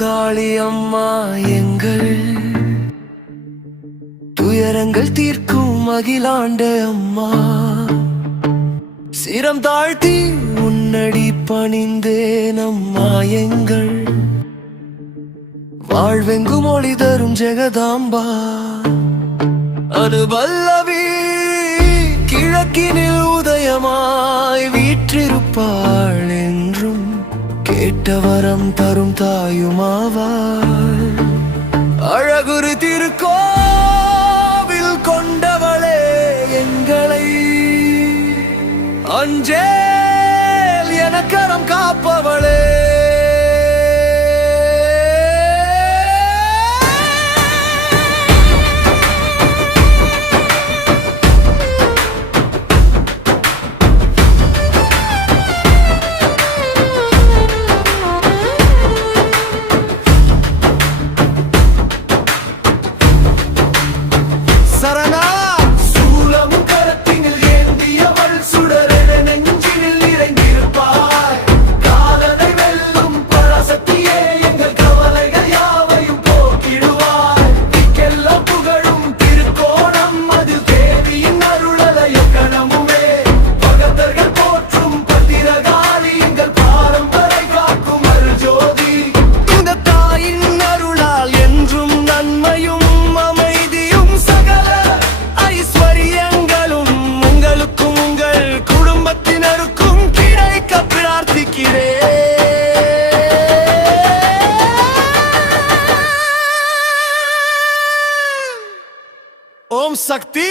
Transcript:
காளி அம்மா எங்கள் துயரங்கள் தீர்க்கும் அகிலாண்ட அம்மா, சிரம் தாழ்த்தி உன்னடி பணிந்தேன் அம்மா எங்கள் வாழ்வெங்கும் ஒளி தரும் ஜெகதாம்பா. அனுபல்லவி கிழக்கினில் உதயமாய் வீற்றிருப்பாள் என்றும் கேட்டவரம் தரும் தாயுமாவாள். அழகுரு திருக்கோவில் கொண்டவளே எங்களை அஞ்சேல் எனக்கரம் காப்பவளே. ஓம் சக்தி.